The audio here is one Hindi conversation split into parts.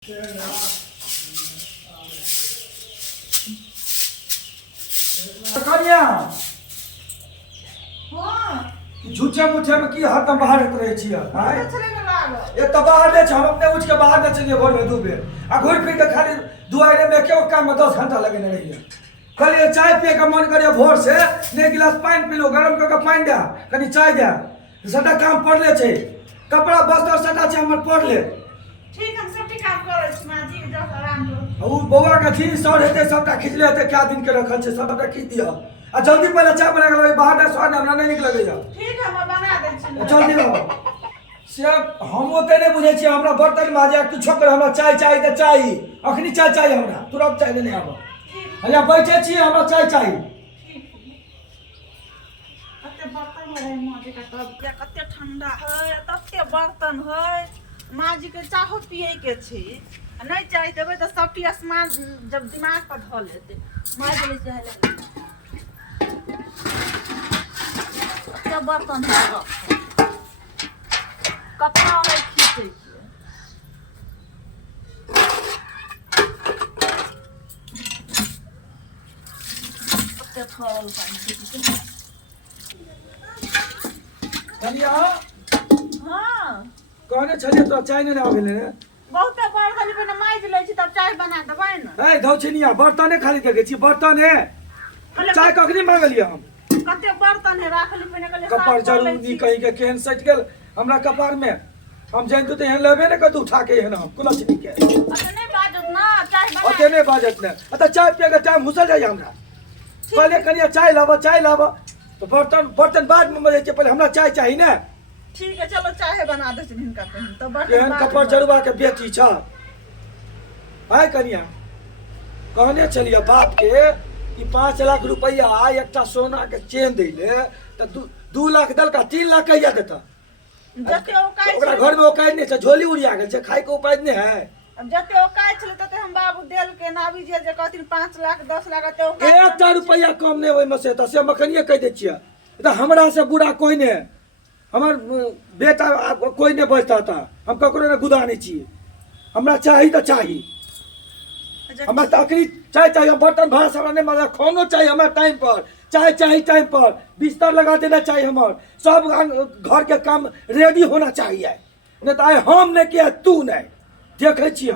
झूठे मूठे में की हरदम बाहर रहे छिए एक तो बाहर ले हम अपने उठ के बाहर ले चलिए घर में 2 बेर आ घुर फिर के खाली दुआरे में के काम में 10 घंटा लगेने रहिए। कहलिए चाय पिए का मन करिए भोर से ने गिलास पानी पी लो गरम करके पानी दे कनी चाय दे सटा काम पड़ले छे कपड़ा बस्तर सटा छे हमर पड़ले ठीक हम सब काम करै छी मां जी जस आराम दो उ बौआ के थी सर हेते सबटा खिचले हेते क्या दिन के रखल छे सबटा खींच दियो आ जल्दी पहले चाय बना के लो बाहर से स्वाद हमरा नहीं निक लगैया। ठीक हम बना दै छी जल्दी रहो से हम ओते नहीं बुझे छी हमरा बर्तन माजे तू छोकर हमरा चाय चाहिए त चाहिए अखनी चाय चाहिए हमरा तुरंत चाय देने आबो हया बैठे छी हमरा चाय चाहिए। कते बर्तन है मां जी का तब कते ठंडा है तते बर्तन है मां जी के चाहो पिए के छै नहीं चाय देबे त सबटी आसमान जब दिमाग पर ध लेते मां जी ले चाहे कते बर्तन है कपड़ा है खींचे कते फरल पानी कनिया हां कहने छलिए तो चाय नहीं आवेले रे बहुते बार खाली पने माइज लै छी तब चाय बना देबै न ए धौछनिया बर्तने खाली देखे छी बर्तन है चाय कखनी मांगलिए हम कते बर्तन है राखली पने कहले कपार जरूर नी कहीं के केहन सट गेल हमरा कपार में हम जानतो त एहन लेबे ने कतू उठा के एहन हम कुला छी के अते नहीं बाजत ना चाय बना अते नहीं बाजत ने अत चाय पिए के टाइम घुसल जाय हमरा पहले कनिया चाय लाबो तो बर्तन बाद में मजे पहले हमरा चाय चाहिए ना। ठीक है चलो चाय बना दे इनका पे तो बर्तन एहन कपार जरुआ के बेटी छ हाय कनिया कहने चलिए बाप के कि 5 लाख रुपया एकटा सोना के चेन दैले त 2 लाख दल का 3 लाख कहिया देता जते ओकाई ओकरा घर में ओकाई नहीं छ झोली उड़िया गेल छ खाए के उपाय नहीं है जते ओकाई छले तते हम बाबू देल के नाबी जे कहथिन 5 लाख 10 लाख ते ओकाई 1 रुपया कम नहीं ओइ में से त से मखनिए कह दे छिए त हमरा से बुरा कोई नहीं हमर बेटा कोई नहीं बचता था हम ककरो ने गुदा नहीं छिए हमरा चाहिए तो चाहिए हमरा तकरी चाय चाहिए बर्तन भास हमरा नहीं मजा खानो चाहिए हमरा टाइम पर चाय चाहिए टाइम पर बिस्तर लगा देना चाहिए हमर सब घर के काम रेडी होना चाहिए नहीं तो आए हम नहीं किया तू नहीं देखे छी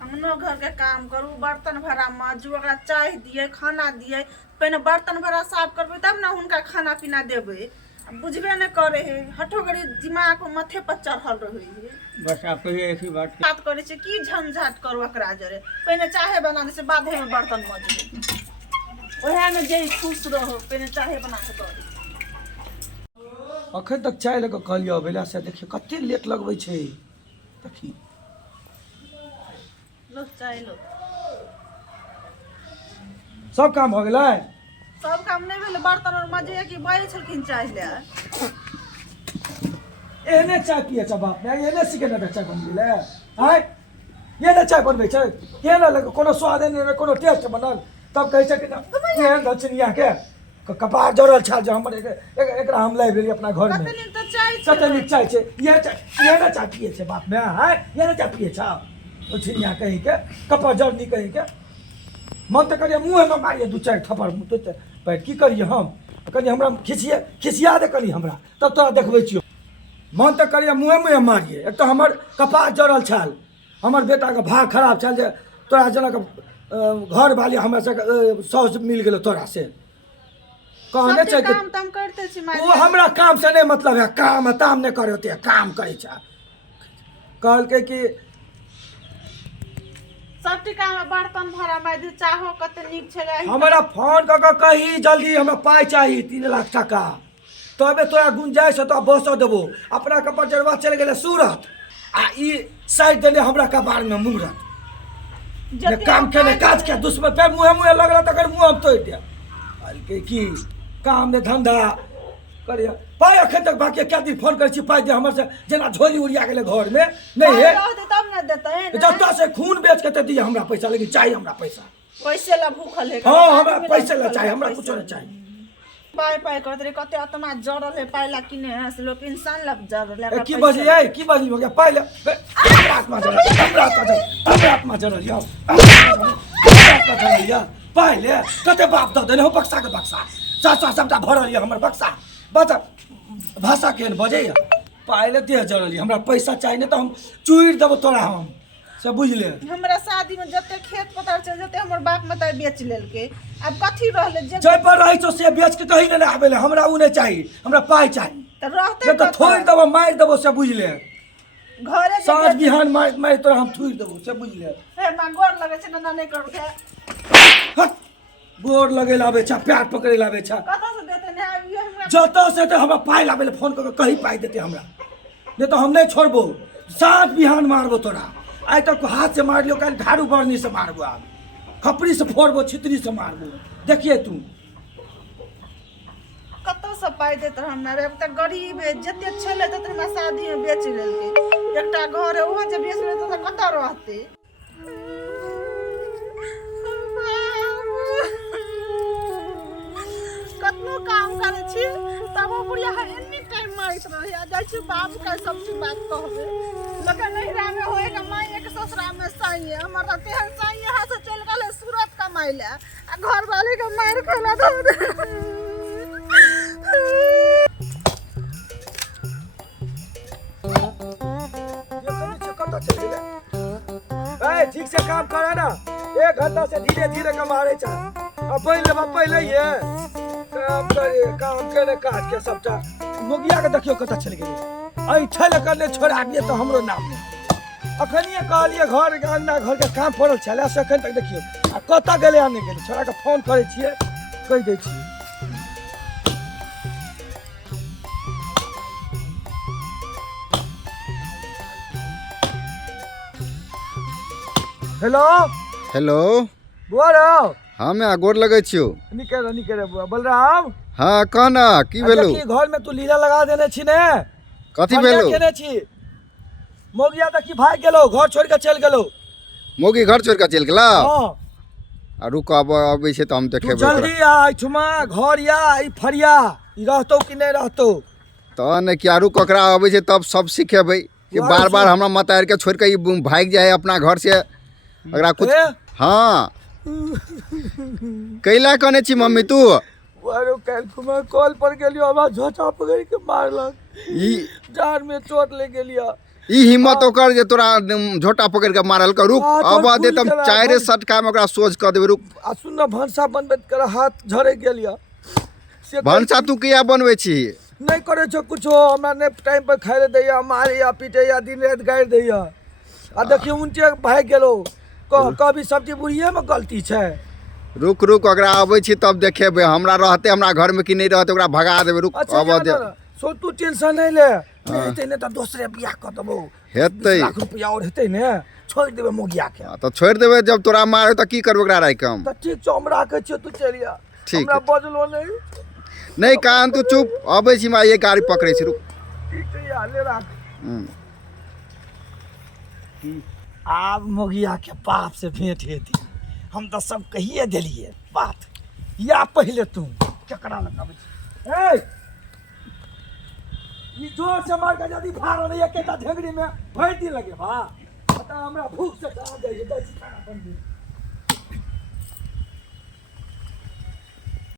हमनो घर के काम करू बर्तन भरा माजू ओकरा चाय दिए खाना दिए पहले बर्तन भरा साफ करबे तब ना हुनका खाना पीना देबे बुझबे न करे है हठो गरी दिमाग को माथे पर चढ़ल रहे है बस आप एक ही बात करे छे की झंझट करू एकरा जरे पहले चाहे बना दे से बादे में बर्तन माजू ओहे में जे खुश रहो पहले चाहे बना के दो अखन तक चाय लग कहलियो बेला से देखियो कते लेट लगबै छै देखी लो चाय लो सब काम हो गेलै सब काम नहीं भेले बर्तन और मजे की बैल छलखिन चाय ले एने चाय पिए छ बाप ने एने सिके न चाय बनबिले हाय ये ना चाय बनबै छै ये ना लग कोनो स्वाद नहीं कोनो टेस्ट बनल तब कहै छै कि एहन दक्षिणिया के कपार जरल छा जे हमर एकरा हम लै भेली अपना घर में कतनी तो चाय कतनी चाय छै ये ना चाय पिए छै बाप ने हाय ये ना चाय पिए छ दक्षिणिया कहि के कपार जरनी कहि के मन तो करिए मुँह में मारिए 2-4 थप्पड़ तो पर की करिए हम कनी हमरा खिसिया दे कनी हमरा तब तोरा देखबै छियो मन तो करिए मुँह मारिए एक तो हमर कपार जरल छल हमर बेटा के भाग खराब छल जे तोरा जनक घर वाली हमरा से सौस मिल गेलो तोरा से कहने छै कि काम तम करते छी माई वो हमरा काम से नहीं मतलब है काम ताम नहीं करे होते काम करे छ कहल के कि सब टिका में बर्तन भरा माई चाहो कते नीक छले हमारा फोन क कही जल्दी हमरा पाई चाहिए 3 लाख टका तबे तोरा गुंजाइश तो बस देबो अपना कपड़ जरवा चल गेले सूरत आ ई साइड देने हमरा कपार में मुहरत ने काम के ने काज के दुश्मन पे मुंह लगला तकर मुंह हम तोड़ दे हल्के की काम में धंधा करिया पाई अखन तक बाकी क्या दिन फोन कर छी पाई दे हमर से जेना झोली उड़िया गेले घर में नहीं है तब न देते जत्ता से खून बेच के ते दिए हमरा पैसा लेकिन चाहिए हमरा पैसा पैसे ला भूखल है हां हमरा पैसा ला चाहिए हमरा कुछ नहीं चाहिए पाई पाई करते रे कते आत्मा जड़ल है पाइला किने है से लोग इंसान लग जड़ल है की बजी है की बजी हो गया पहले आत्मा जरा आत्मा जरा या पहले कते बाप द देने हो बक्सा के बक्सा चाचा सबटा भरल ये हमर बक्सा बता भाषा केहन बजे पहले देह जरल हमरा पैसा चाहिए नहीं तो हम चूड़ देबो तोरा हम सब बुझले हमरा शादी में जते खेत पतार चल जते हमर बाप मता बेच लेल के अब कथी रहले जे जय पर रही तो से बेच के कहीं ना आबेले हमरा उ नहीं चाहिए हमरा पाई चाहिए त रहते तो थोड़ देबो मार देबो से बुझले घरे साँझ बिहान मार तोरा हम थूड़ देबो से बुझले हे मां गोर लगे छै ना नहीं कर के गोर लगे लाबे छा प्यार पकड़े लाबे छा कत से देते ने ये हमरा जतो से तो हमरा पाई लाबे फोन करके कहीं पाई देते हमरा नहीं तो हम नहीं छोड़बो साँझ बिहान मारबो तोरा आज तक हाथ से मार लियो कल झाड़ू बरनी से मारबो आब खपड़ी से फोड़बो छितरी से मारबो देखिए तू कत से पाई देत हमरा रे अब तक गरीब है जते छले तते हमरा शादी में बेच लेल के एकटा घर है ओहो जे बेच ले त कत रहते कतनो काम करे छी तब बुढ़िया है एनी टाइम मारित रहे आ जाइ छी बाप का सब चीज बात कहबे लगे नहिरा में होए के माई एक ससुरा में साइए हमर त तेहन साइए हाथ से चल गेले सूरत कमाई ले आ घर वाले के मार खेला दो ठीक से काम करे ना 1 घंटा से धीरे धीरे कमारे चा अब पहले ये काम करे काट के सबटा मुगिया के देखियो कत चल गेले आई छल करले छोड़ा दिए तो हमरो नाम अखनिए कहलिए घर के अंदर घर के काम पड़ल छले से अखन तक देखियो आ कत गेले आने गेले छोड़ा के फोन करे छिए कह दे छी हेलो हेलो बोलो हाँ मैं गोर लगे छियो निके बुआ बलराम हाँ कहना की भेलो देखी घर में तू लीला लगा देने छी ने कथी भेलो केने छी मोगिया त की भाग गेलो घर छोड़ के चल गेलो मोगी घर छोड़ के चल गेला हां आ रुक अब अबै छै त हम देखेबै जल्दी आ इठमा घर या ई फरिया ई रहतो कि नहीं रहतो त ने कि आरु ककरा अबै छै तब सब सिखेबै कि बार-बार हमरा मतार के छोड़ के ई भाग जाए अपना घर से अगरा कुछ हाँ कैला कने छी मम्मी तू अरे कल कुमा कॉल पर गेलियो आवाज झोटा पकड़ के मारलक ई जान में चोट ले गेलियो ई हिम्मत ओकर जे तोरा झोटा पकड़ के मारल कर रुक अब दे तम चारे सटका में ओकरा सोच क देबै रुक आ सुन न भंसा बनबैत कर हाथ झरे गेलियो से भंसा तू किया बनबै छी नहीं करे छो कुछो हमरा ने टाइम पर खाए दैया मारे या पीटे या दिन रात गाड़ दैया आ देखियो उनटे भाग गेलो कभी सब्जी बुढ़िए में गलती छै रुक रुक अगरा आबै छी तब देखेबै हमरा रहते हमरा घर में कि नहीं रहते ओकरा भगा देबै रुक अब दे सो तू टेंशन नहीं ले हेतै ने त दोसरे बियाह क देबो हेतै लाख रुपया और हेतै ने छोड़ देबे मोगिया के तो छोड़ देबै जब तोरा मारे त की करबै ओकरा राइ कम त ठीक छ हमरा कहै छियो तू चलिया ठीक हमरा बजलो नहीं नहीं कान तू चुप अबै छी मा ये गाड़ी पकड़ै छी रुक ठीक छै यार ले राख आब मोगिया के बाप से भेंट हेती हम तो सब कहिए दिलिए बात या पहले तू केकरा लगाबै छी ए ई जोर से मार के यदि भार नहीं एकेटा ढेंगरी में भर दी लगे बा पता हमरा भूख से खा जाए दे खाना बन दे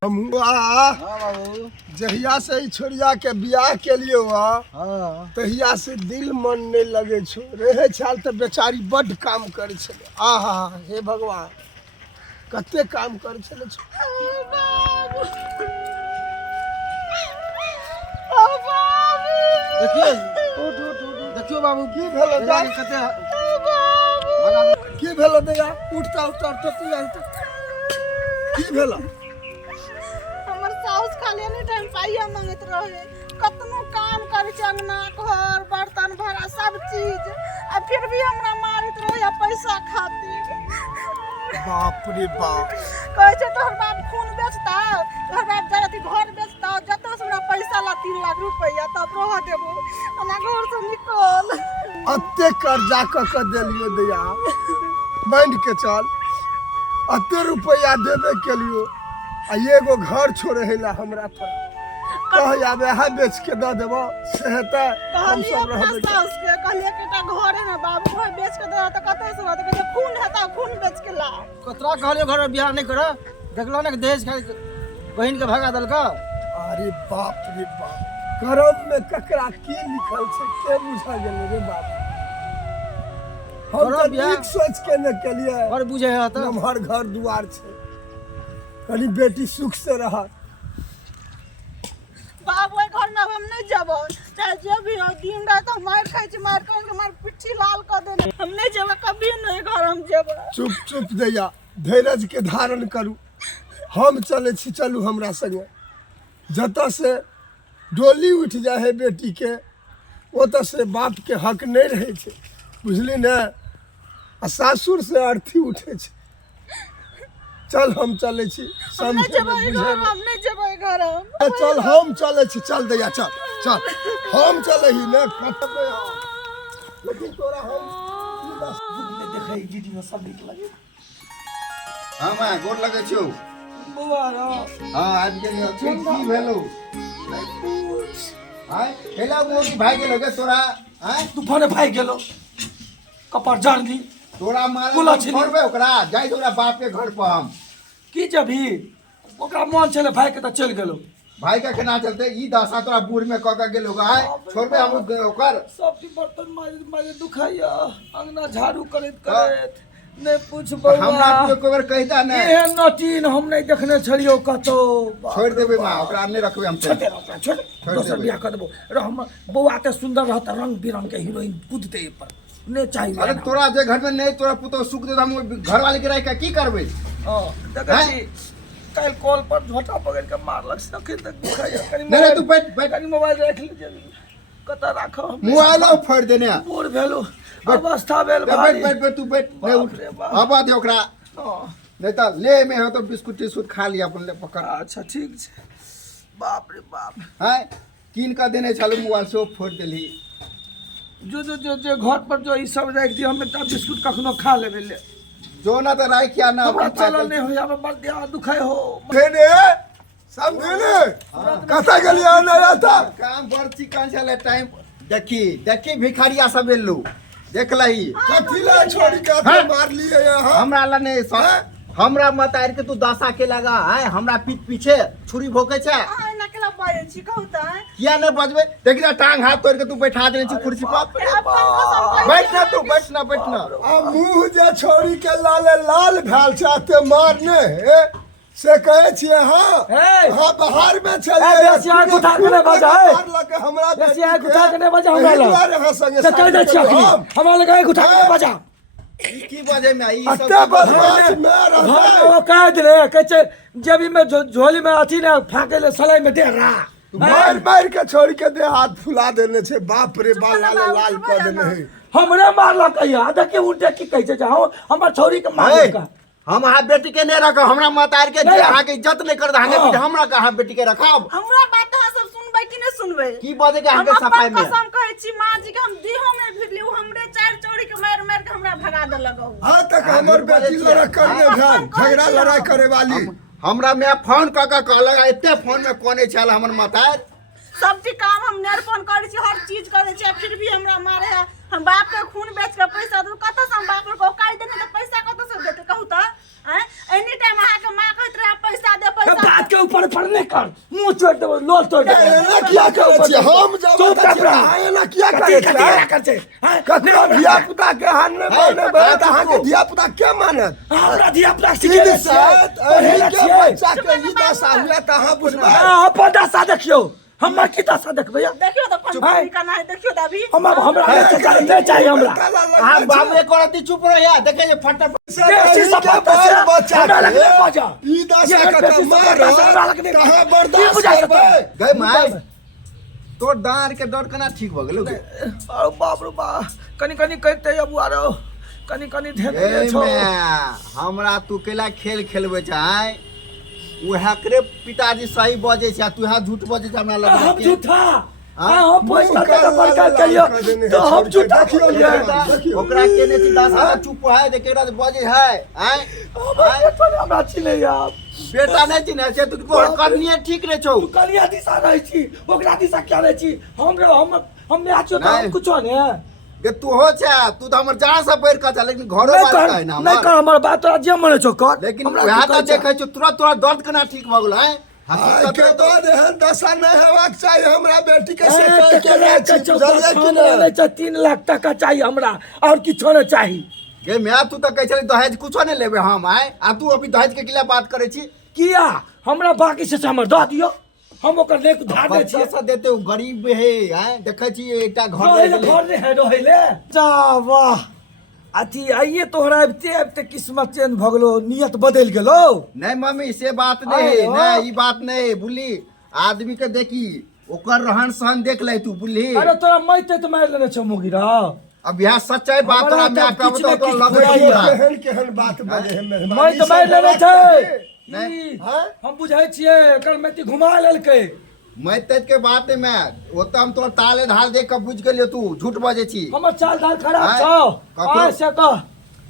हमुआ बाबू जहिया से ई छोरिया के बियाह के लियो तहिया से दिल मन नहीं लगे छो रहे छाल तो बेचारी बड काम करे छले आहा हे भगवान कते काम करे छले देखियो बाबू की भेलो जा की भेलो देया उठता उठता की भेलो हमर साउस खाली एनी टाइम पाइया मांगत रहे कतनो काम करे छै अंगना घर बर्तन भाड़ा सब चीज आ फिर भी हमरा मारित रहे पैसा खातिर बाप रे बाप कहै छै तोहर बाप खून बेचता तोहर बाप जरती घर बेचता जतऽ से हमरा पैसा ला 3 लाख रुपया तब रह देबो ओना घर से निकल अत्ते कर्जा क देलियो दया बांध के चल अत्ते रुपया देबे के लियो आ एगो घर छोड़े है ला हमरा पर कह आबे है बेच के दे देबो से हेतै हम कहलिए सब अपना रहबै साउस के कहलिए कि टा घर है ना बाबू घर बेच के दे त कतै से रहत कहलिए खून है त खून बेच के ला कतरा कहलियो घर में बियाह नहीं कर देखलो ना कि दहेज खाली बहन के भगा दल का। अरे बाप रे बाप करम में ककरा की लिखल छै के बुझा गेल रे बाप हम करो तो बियाह। ठीक सोच के न केलिए और बुझे है त हमार घर दुआर छै कनी बेटी सुख से रहत बाबू ओइ घर में अब हम नहीं जाबो चाहे जे भी हो दिन रात हम मार खाइ छी मार कर के मार पिट्ठी लाल कर देने हम नहीं जेबे कभी नहीं घर हम जेबे चुप चुप दैया धैर्य के धारण करू हम चले छी चलू हमरा संगे जतऽ से डोली उठ जाए है बेटी के ओतऽ से बाप के हक नहीं रहे छै बुझली ने आ सासुर से अर्थी उठे छै चल हम चले छी हम नहीं जेबे समझे घर बुझे हम नहीं जेबे घर हम चल हम चले छी चल दैया चल चल हम चले ही ने कटबे लेकिन तोरा हम देखै वीडियो सब नीक लगे हाँ माँ गोर लगे छो। बौआ रो हाँ आज के लिए की भेलो हाँ हेला मोर की भाई गेलो के तोरा हाँ तूफाने भाई गेलो कपर जर्नी तोरा मारे कुला छिनी। छोड़बे ओकरा जाई तोरा बाप के घर पर हम की जभी ओकरा मन छले भाई के त चल गेलो भाई का केना चलते ई दशा तोरा बूढ़ में क गेलो गाय छोड़बे हम ओकर सब की बर्तन माजे माजे दुखाइया अंगना झाड़ू करैत करैत नहीं पूछ बौआ हमरा तो कोबर कहता ने एहन नटीन हम नहीं देखने छलियो कतो छोड़ देबे माँ ओकरा नहीं रखबे हम छोटे रह छोड़ दोसर देबै। बियाह कर देबो रे हम बौआ ते सुंदर रहत रंग बिरंग के हीरोइन कूदते पर ने चाहिए अरे तोरा जे घर में नहीं तोरा पुतो सुख दे हम घर वाले के रह के की करबे देखै छी काल कॉल पर झोटा पकड़ के मारलक सके तक दुखाइया कनी नहीं नहीं, तू बैठ बैठ कनी मोबाइल रख लीजिए कता राखो मोबाइल फोड़ देने बूढ़ भेलो अवस्था भेल बैठ भारी बैठ बैठ तू बैठ नहीं बाप उठ रे बाप। आबा दे ओकरा नहीं तो ले में हो तो बिस्कुट टिस्कुट खा लिया अपन ले पकड़ अच्छा ठीक छै बाप रे बाप हैं किन का देने चलो मोबाइल से वो फोड़ देली जो घर पर जो ई सब रख दियो हम एकटा बिस्कुट कखनो खा लेबे ले जो ना तो राय किया ना हमरा अपन चलल पैदल। नहीं होया हमर बड़ देह दुखाय हो देने समझे ने कथा गलिया नहीं आता काम बड़ चिकन चले टाइम देखी देखी भिखारिया सब एलो देख लही कथिला छोड़ के हाँ? मार लिए यहाँ हमरा ला नहीं हमरा मत आर के तू दशा के लगा है हमरा पीठ पीछे छुरी भोके छे आइ ना केला बाजे छी कहू त किया नहीं बजबे देख ना टांग हाथ तोड़ के तू बैठा देने छी कुर्सी पर अपन कसम कहि बैठ ना तू बैठ ना बैठ ना आ मुंह जे छोड़ी के लाले लाल भेल चाहते मारने है से कहे छिए हां ए! हां बाहर में चले ए, बेसी आँख उठा के नहीं बजा, ए! मार लगे हमरा बेसी आँख उठा के नहीं बजा हमरा लग। हमरा संगे से कह दे छिया हम हमरा लगा एक उठा के बजा ई की बजे में ई सब अत्ते की बजे में? बदमाश में घर रहता में वो कह दे रे कहै जेबी में झोली में अथी ने फाके ले सलाई में दे रहा मार मार के छोड़ के दे हाथ फुला देने छे बाप रे बाल लाले लाल कर देने है हमरे मारलक कहिया देखिए उल्टे की कहै छै जाओ हमर छौरी के मार का हम अहाँ बेटी के नहीं रखब हमरा मत आर के नहीं, अहाँ के इज्जत नहीं कर अहाँ हाँ। के हमरा का अहाँ बेटी के रखब हमरा बात अहाँ सब सुनबै कि नहीं सुनबै की बजे के अहाँ हम के सफाई अपन में कसम कहै छी माँ जी के हम देहो में भिड़ली उ हमरे चार चोरी के मार मार के हमरा भगा देलक उ हां तक हमर बेटी लड़ा करने भेल झगड़ा लड़ाई करे वाली हमरा में फोन क के कहलक एते फोन में कोने छल हमर मतार सब चीज काम हम नेरपन करै छी हर चीज करै छी फिर भी हमरा मारे है हम बाप के खून बेच के पैसा दू कतऽ से हम बाप को काट देने तो पैसा कतऽ से देते कहू त एनी टाइम अहाँ के मां कहत रहे पैसा दे पैसा बात के ऊपर पड़ने कर मुंह तोड़ दे लोल तोड़ दे एना किया करे छे हम जब एना किया करे छे ककरो धिया पुता के हाथ में बने बने त हां के धिया पुता के मानत हमरा धिया प्लास्टिक तीन के साथ पढ़ेला के छियै बच्चा के ई दशा हुआ त हां बुझबा अपन दशा देखियो हमर की दशा देखबै देखियो तो कौन भाई। तरीका ना है देखियो तो अभी हमरा नहीं चाहिए हमरा अहाँ बाबू एक औरत चुप रहिया देखे जे फट बेसी सफल बाल बच्चा हमरा लग नहीं बजा ई दशा ये के बेसी मार सफल हमरा लग नहीं कहां की बर्दाश्त बुझा करबै सकबै गए माय तोर डांर के दर्द केना ठीक भ गेलौ अरे बाप रे बाप कनी कनी कहते अब आरो कनी कनी धेने ए छो मैं हमरा तू केला खेल खेलबे छै उहे करे पिताजी सही बजे छै तू यहाँ झूठ बजे छै हमरा लग हम झूठा हाँ? हम पैसा का बरका करियो तो हम झूठा देखियो बोलिए ओकरा केने छी 10 चुप है जे केरा बजे है हैं हमरा छिले आप बेटा नहीं चिन्ह छै तू करनिए ठीक नहीं छौ तू कलिया दिशा रहै छी ओकरा दिशा क्या रहै छी हम मैच तो नहीं। कुछो ने के तू हो छै तू तो हमर जान से बढ़ के लेकिन घरो नहीं बात कर है ना नहीं कर हमर बात तोरा जे मने छौ कर लेकिन हमरा वह की तो कहै छै? देखै छौ तुरंत तोरा दर्द केना ठीक भ गेल है आइ के बाद एहन दशा नहीं हेबाक चाही हमरा बेटी के से ए, कह के केकरा रहे के छी चौका बुझलियै कि छान नहीं? रहै छै 3 लाख टका चाहिए हमरा और किछो नहीं चाहिए गे मैं तू तो कहै छली दहेज कुछो नहीं लेबे हम आए आ तू अभी दहेज के किला बात करे छी किया हमरा बाकी से हमर दऽ दियो हम ओकर लेक धार दे बच्चा छियै से देते हो गरीब है हैं देखै छी एकटा घर रहै ले ले गेलै। घर नहीं है रहै ले जा वाह अथी आइए तोहरा आबिते किस्मत चेंज भ गेलो नियत बदल गेलो नहीं मम्मी से बात नहीं अरे है वाह। नहीं ई बात नहीं है बुझली आदमी के देखी ओकर रहन सहन देख ले तू बुझली अरे तोरा मैते तो मार लेने छौ मुगिरा अब यहाँ सच्चाई बात हमरा तोरा तो मैं किछ कहब ने तो किछ लगे बुझाइए। पूरा। केहन केहन बात बजे है मैं मेहमान तो मार लेने छै नहीं। ई, हाँ? हम बुझाइ छियै एकर मैती घुमा लेलकै मैं तेज के बात है मैं वो तो हम तोर ताले धार देख के बुझ गेलियो तू झूठ बजे छी हमर चाल धाल खराब आय, छौ ककरो- आय से कह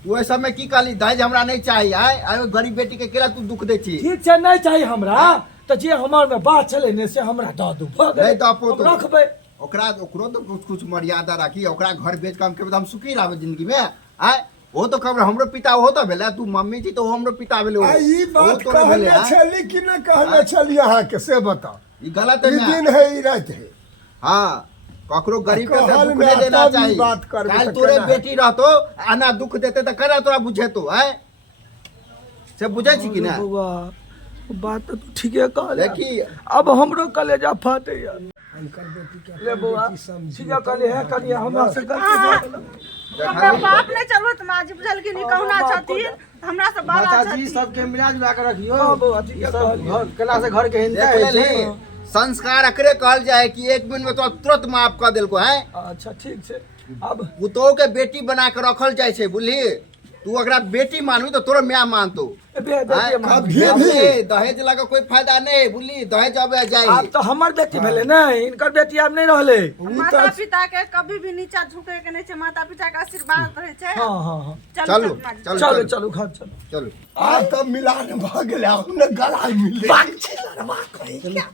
तू ऐसा में की कहली दहेज हमरा नहीं चाहिए आए आए गरीब बेटी के केला तू दुख दे छी ठीक छै नहीं चाहिए हमरा तो जे हमर में बात छलै ने से हमरा दऽ दू भऽ गेलै। नहीं तो अपो हम तो रखबै ओकरा ओकरो तो कुछ कुछ मर्यादा राखी ओकरा घर बेच काम के हम सुखी रहबे जिंदगी में आए वो तो खबर हमरो पिता हो तो भेले तू मम्मी छी तो वो हमरो पिता भेले आ ई वो बात तो नहीं भेले कहने आय। छली कि न कहने छली अहाँ के से बताओ ई गलत है ई मैं दिन है ई रात है हाँ ककरो गरीब के कहल दुख में नहीं देना तब ई चाहिए बात करबे काल तो तोरे केना बेटी रहतो आना दुख देते तो केना तोरा बुझेतो है से बुझे छी कि ना बौआ बात तो तू ठीके कहले देखी अब हमरो कलेजा फाटे यार ले बौआ ठीके कहले है कनिया हमरा से गलती भऽ गेलै हमरा बाप नहीं चलबो त माजी बुझल कि नहीं कहना छथिन हमरा से बाला माता जी छथिन सबके मिला जुला के रखियो हाँ बौआ ठीके ई सब कहलियै घर केला से घर के हिंदा देख है ले ली, संस्कार एकरे कहल जाए कि एक दिन में तो तुरंत माफ कर देलको है अच्छा ठीक छै अब पुतोह के बेटी बना के रखल जाए छै बुझली तू अगर बेटी मानबी तो तोरो माँ मानतो बेटी मार कभी भी दहेज लगा कोई फायदा नहीं बुझली दहेज अब जाए आब तो हमर बेटी भेलै ने इनकर बेटी आब नहीं रहलै माता पिता के कभी भी नीचा झुके के नहीं छै माता पिता के आशीर्वाद रहे छै हाँ हाँ हाँ चलू, माजी। चलू। चलो चलो घर चलो चलो आ तब मिलान भ गेलै हमने गला मिल बात छै लड़वा कहै क्या